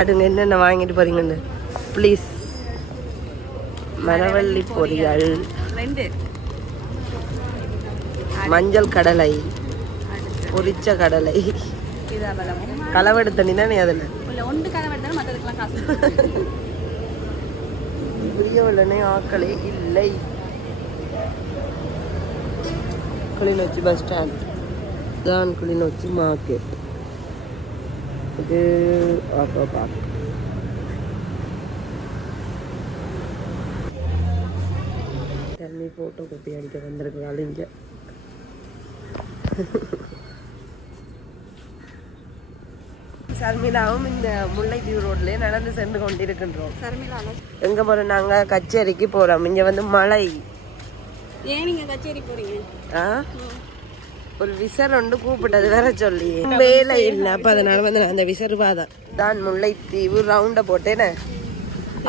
அடுங்க என்னென்ன வாங்கிட்டு போறீங்கன்னு. ப்ளீஸ் மரவள்ளி பொரியல். மஞ்சள் கடலை. பொரிச்ச கடலை. களவெடு தண்ணி தானே அதில் புரியவில்லைனே ஆக்களே இல்லை. கிளிநொச்சி பஸ் ஸ்டாண்ட் தான் கிளிநொச்சி மார்க்கெட் இது ஆட்டோ பார்க் தண்ணி ஃபோட்டோ காப்பி அடிக்க வந்திருக்கிறாள் இங்கே. சர்மிளாவும் இந்த முல்லைத்தீவு ரோட்லயே நடந்து சென்று கொண்டிருக்கின்றோம். சர்மிலால எங்க போறோம் நாங்க கச்சேரிக்கு போறோம். இங்க வந்து மழை ஏன் நீங்கள் கச்சேரி போகிறீங்க ஆ? ஒரு விசர் ஒன்று கூப்பிட்டது வேற சொல்லி. வேலை இல்லை அப்ப அதனால வந்து நான் அந்த விசர் பாதான் தான் முல்லைத்தீவு ரவுண்ட போட்டேனே.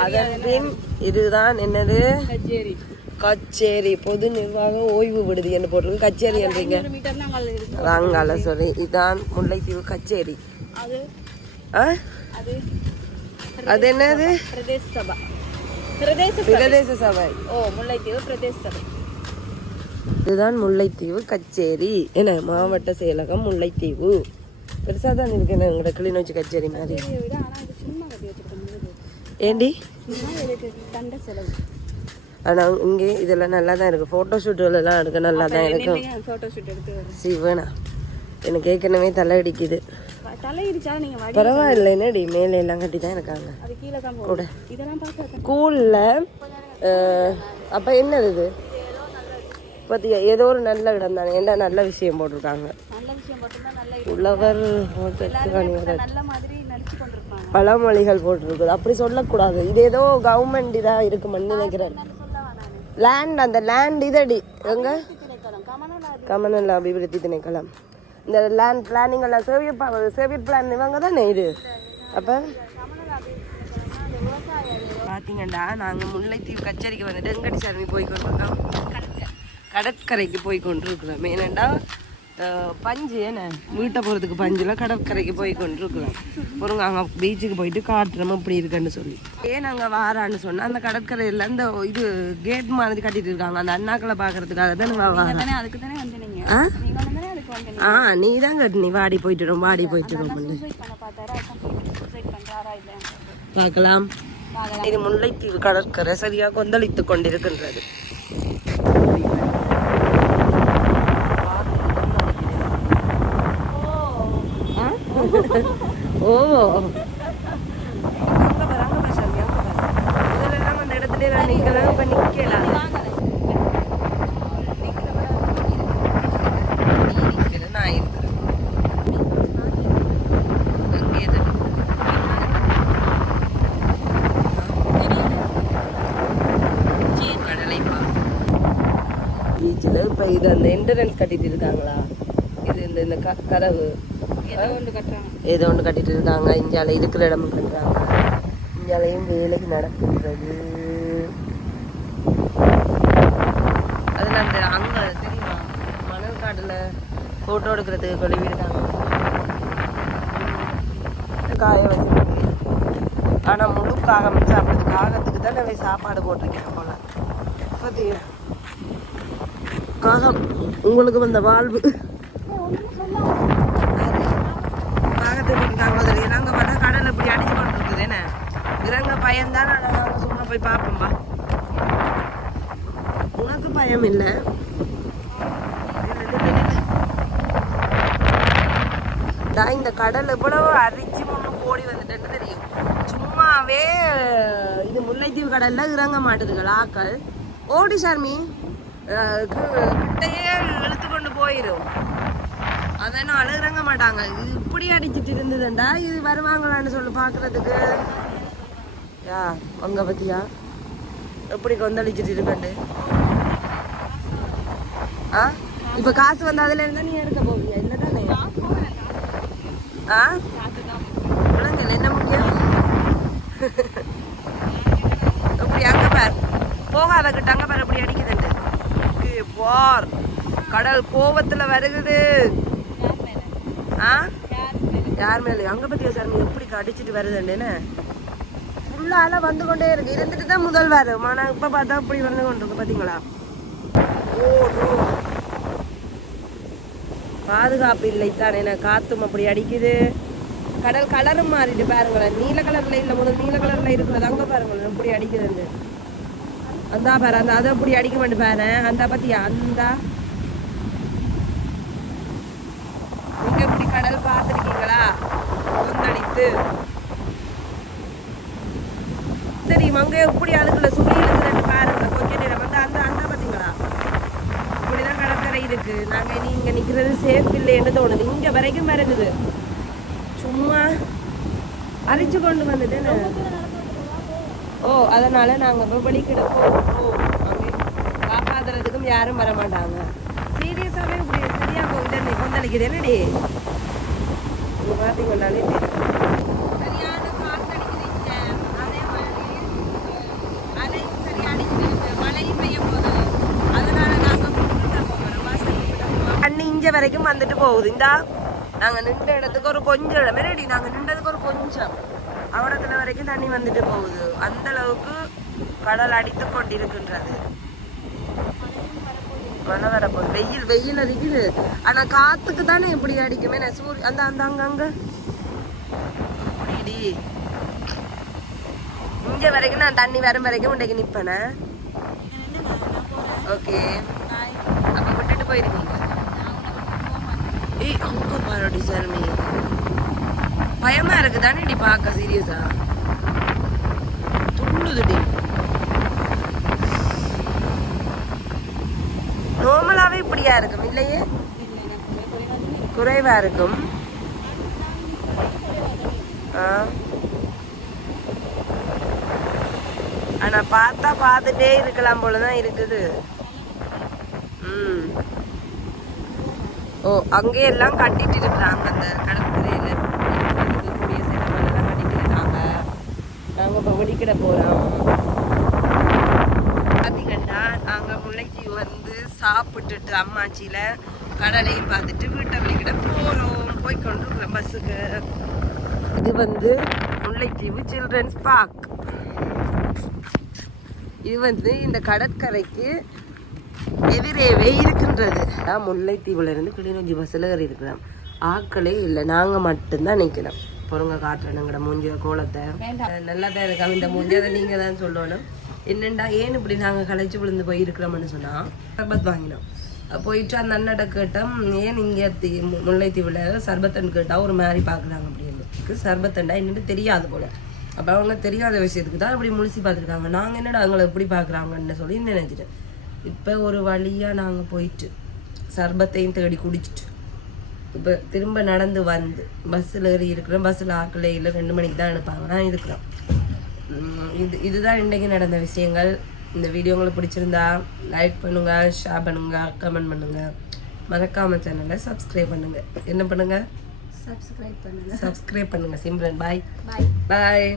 அதன் இதுதான் என்னது? கச்சேரி. கச்சேரி பொது நிர்வாக ஓய்வு விடுதி என்று போட்டிருக்கு. கச்சேரி என்றீங்க. அங்கால சொல்லி. இதான் முல்லைத்தீவு கச்சேரி. அது என்னது? பிரதேச சபா. பிரதேச சபை. பிரதேச சபை. ஓ முல்லைத்தீவு பிரதேச சபை. இதுதான் முல்லைத்தீவு கச்சேரி. என்ன மாவட்ட செயலகம் முல்லைத்தீவு. பெருசா தான் இருக்கு என்ன எங்களோட கிளிநொச்சி கச்சேரி மாதிரி. ஆனால் ஏண்டி? சும்மா இதுக்கு தண்ட செலவு ஆனா இங்கே இதெல்லாம் நல்லா தான் இருக்கு. போட்டோ ஷூட்டுகள் எல்லாம் எடுக்க நல்லா தான் இருக்கும். ஃபோட்டோ சிவனா எனக்கு ஏற்கனவே தலை அடிக்குது பரவாயில்ல என்னடி மேலே எல்லாம் கட்டி தான் இருக்காங்க. பார்த்தா ஸ்கூல்ல அப்ப என்னது இது? பத்தியா ஏதோ ஒரு நல்ல இடம் தானே. ஏன்டா நல்ல விஷயம் போட்டிருக்காங்க? உழவர் பழமொழிகள் போட்டிருக்குது. அப்படி சொல்லக்கூடாது. இது ஏதோ கவர்மெண்ட் இதாக இருக்குமென்னு நினைக்கிறேன். லேண்ட் அந்த லேண்ட் இதடி. எங்க? கமநல அபிவிருத்தி திணைக்களம். இந்த லேண்ட் பிளானிங் எல்லாம் சேவியர் சேவியர் பிளான் இவங்க தானே இது? அப்போ? பார்த்தீங்கடா நாங்கள் முல்லைத்தீவு கச்சேரிக்கு வந்துட்டு எங்கடி சாமி போய் கொண்டிருக்கோம் கடற்கரைக்கு போய் கொண்டிருக்கிறோம். ஏனண்டா பஞ்சு என்ன? வீட்டை போகிறதுக்கு பஞ்சுல கடற்கரைக்கு போய் கொண்டிருக்கிறோம். பொருங்க அங்கே பீச்சுக்கு போயிட்டு காட்டுறோம் இப்படி இருக்குன்னு சொல்லி. ஏன் நாங்கள் வாரான்னு சொன்னால் அந்த கடற்கரையில் இந்த இது கேட் மாதிரி கட்டிட்டு இருக்காங்க. அந்த அண்ணாக்களை பார்க்கறதுக்காக தான் தானே அதுக்கு தானே வந்து ஆ நீ தான் கட்டு நீ வாடி போயிட்டுரும் வாடி இல்லையா பார்க்கலாம். இது முல்லைத்தீவு கடற்கரை சரியாக கொந்தளித்து கொண்டிருக்கின்றது ஓ அங்க பாரு, அங்க பாரு சாமி, அங்க பாரு. இதெல்லாம் அந்த இடத்துல நான் நிக்கலாம், இப்ப நிக்கலாம். பீச்சில் இப்போ இது அந்த என்ட்ரன்ஸ் கட்டிட்டு இருக்காங்களா இது இந்த இந்த க கதவு. ஏதோ ஒன்று கட்டிட்டு இருக்காங்க இந்தியாவில் இருக்கிற இடமும் கட்டுறாங்க. இந்தியாலையும் வேலை நடக்கின்றது அதில் அந்த அங்கே தெரியுமா? மணல் காட்டில் ஃபோட்டோ எடுக்கிறதுக்கு கழுவிருக்காங்க. காய வச்சிருக்கு ஆனால் முழு காகம் சாப்பிடுது காகத்துக்கு தான் நான் சாப்பாடு போட்டிருக்கேன் போல. பார்த்தீங்களா காகம். உங்களுக்கு வந்த வாழ்வு. காகத்துக்கு நாங்கள் ஒரு இறங்க பார்த்தா கடல் இப்படி அடிச்சு கொண்டு இருக்குது என்ன? இறங்க பயம்தான் நாங்கள் சும்மா போய் பார்ப்போம்பா உனக்கு பயம் இல்லை நான் இந்த கடல் எவ்வளவு அரிச்சு முன்னு போடி வந்துட்டேன்னு தெரியும்? சும்மாவே இது முல்லைத்தீவு கடல்ல இறங்க மாட்டுதுகள் ஆக்கள் ஓடி சாமி. கிட்டையே இழுத்து கொண்டு போயிடும் அதனால இறங்க மாட்டாங்க. இது இப்படி அடிச்சிட்டு இருந்ததுண்டா. இது வருவாங்களான்னு சொல்லி பார்க்குறதுக்கு யா உங்க பற்றியா எப்படி கொந்தளிச்சிட்டு இருக்கண்டு? ஆ? இப்போ காசு வந்து அதுல இருந்தா நீ எடுக்க போவியா? இல்ல தானே ஆ? விலங்கல் என்ன முக்கியம்? இப்படி அங்கே பார். போகாத கிட்ட அங்க பார் இப்படி அடிக்குதுண்டு. இங்கே பார். கடல் கோபத்துல வருகுது. ஆ? யார் மேலே? அங்கே பற்றிய சார் எப்படி கடிச்சிட்டு வருதுன்னு? ஃபுல்லாக வந்து கொண்டே இருக்கு. இருந்துட்டு தான் முதல் வரும். ஆனால் இப்போ பார்த்தா இப்படி வந்து கொண்டு இருக்கு பார்த்தீங்களா ஓ பாதுகாப்பு இல்லை தானே காத்தும் அப்படி அடிக்குது. கடல் கலரும் மாறிட்டு பாருங்களேன். நீல கலர்ல இல்ல முதல் நீல கலர்ல இருக்கிறது அங்க பாருங்களேன். எப்படி அடிக்குதுன்னு. அந்த பாரு அந்த அதை அப்படி அடிக்க மாட்டேன் பாரு. அந்த பத்தியா? அந்தா நீங்க இப்படி கடல் பார்த்துருக்கீங்களா கொந்தளித்து சரி அங்கே எப்படி அதுக்குள்ள சுழி இருக்குதுன்னு பாருங்க. கொஞ்ச நேரம் வந்து அந்த அந்த இப்படி இப்படிதான் கடற்கரை இருக்கு நாங்க இனி இங்க நிக்கிறது சேஃப் இல்லைன்னு தோணுது. இங்க வரைக்கும் வருகுது. சும்மா அரிச்சு கொண்டு வந்துட்டு ஓ அதனால நாங்க இப்ப வெளிக்கிட அங்கே காப்பாத்துறதுக்கும் யாரும் வர மாட்டாங்க. சீரியஸாவே இப்படி சரியா போகுது கொந்தளிக்குது என்னடி? பார்த்தீங்கன்னாலே தெரியும். சரியான காத்தடிக்குது இங்க. அதே மாதிரி அலையும் சரியா அடிக்குது. மழையும் பெய்ய போகுது. அதனால நாங்க முன்னுக்கு போகிறோம். வாசலுக்கு போகிறோம். தண்ணி இங்க வரைக்கும் வந்துட்டு போகுது. இந்தா நாங்க நின்ற இடத்துக்கு ஒரு கொஞ்சம் இடம். ரெடி நாங்க நின்றதுக்கு ஒரு கொஞ்சம். அவடத்துல வரைக்கும் தண்ணி வந்துட்டு போகுது. அந்த அளவுக்கு கடல் அடித்து கொண்டிருக்கின்றது. மழை வரப்போகுது வெயில் வெயில் அடிக்குது. ஆனா காத்துக்கு தானே இப்படி அடிக்குமே நான் சூரிய அந்த அந்த அங்க அங்க. இப்படி இங்க வரைக்கும் நான் தண்ணி வரும் வரைக்கும் இன்றைக்கு நிப்பேனே. ஓகே அப்ப விட்டுட்டு போயிருக்கீங்க. ஏய் அங்க பாருடி சாமி பயமா இருக்கு தானே டி பார்க்க சீரியஸா துள்ளுதுடி நார்மலாவே இப்படியா இருக்கும் இல்லையே? குறைவா இருக்கும். ஆ. ஆனா பார்த்தா பார்த்துட்டே இருக்கலாம் போலதான் இருக்குது. ம். ஓ அங்கே எல்லாம் கட்டிட்டு இருக்கிறாங்க அந்த கடற்கரையில். இருக்கக்கூடிய சிலைகளெல்லாம் கட்டிட்டு இருக்காங்க நாங்கள் இப்போ வெடிக்கிட போகிறோம் பாத்தீங்கன்னா நாங்கள் முல்லைக்கு வந்து சாப்பிட்டுட்டு அம்மாச்சியில் கடலையும் பார்த்துட்டு வீட்டை வெளிக்கிட போகிறோம் போய் கொண்டிருக்கிறோம் பஸ்ஸுக்கு. இது வந்து முல்லைத்தீவு சில்ட்ரன்ஸ் பார்க். இது வந்து இந்த கடற்கரைக்கு எதிரேவே இருக்கின்றது நான் முல்லைத்தீவுல இருந்து கிளிநொச்சி பஸ்ஸில் ஏறி இருக்கிறோம் ஆட்களே இல்லை. நாங்கள் மட்டும்தான் நிற்கிறோம். பொருங்க காட்டுறேனுங்கிற மூஞ்சிய கோலத்தை. நல்லா தான் இருக்காம இந்த மூஞ்சி அதை நீங்கள் தான் சொல்லணும். என்னண்டா ஏன் இப்படி நாங்கள் களைச்சு விழுந்து போய் இருக்கிறோம்னு சொன்னால் சர்பத் வாங்கினோம். போயிட்டு அந்த அண்ணட கேட்டோம் ஏன் இங்கே தீ முல்லைத்தீவுல சர்பத்தன் கேட்டால் ஒரு மாதிரி பார்க்குறாங்க அப்படின்னு. சர்பத்தண்டா என்னன்னு தெரியாது போல. அப்போ அவங்க தெரியாத விஷயத்துக்கு தான் இப்படி முழிச்சு பார்த்துருக்காங்க. நாங்கள் என்னடா அவங்கள எப்படி பார்க்குறாங்கன்னு சொல்லி நினைச்சிட்டேன் இப்போ ஒரு வழியாக நாங்கள் போயிட்டு சர்பத்தையும் தேடி குடிச்சிட்டு. இப்போ திரும்ப நடந்து வந்து பஸ்ஸில் ஏறி இருக்கிறோம். பஸ்ஸில் ஆக்கலை இல்லை ரெண்டு மணிக்கு தான் எடுப்பாங்க நான் இருக்கிறோம். இது இதுதான் இன்றைக்கு நடந்த விஷயங்கள். இந்த வீடியோ உங்களுக்கு பிடிச்சிருந்தா லைக் பண்ணுங்க ஷேர் பண்ணுங்க கமெண்ட் பண்ணுங்க. மறக்காம சேனலை சப்ஸ்கிரைப் பண்ணுங்க. என்ன பண்ணுங்க? சப்ஸ்கிரைப் பண்ணுங்க. சப்ஸ்கிரைப் பண்ணுங்க சிம்ரன். பாய் பாய் பாய்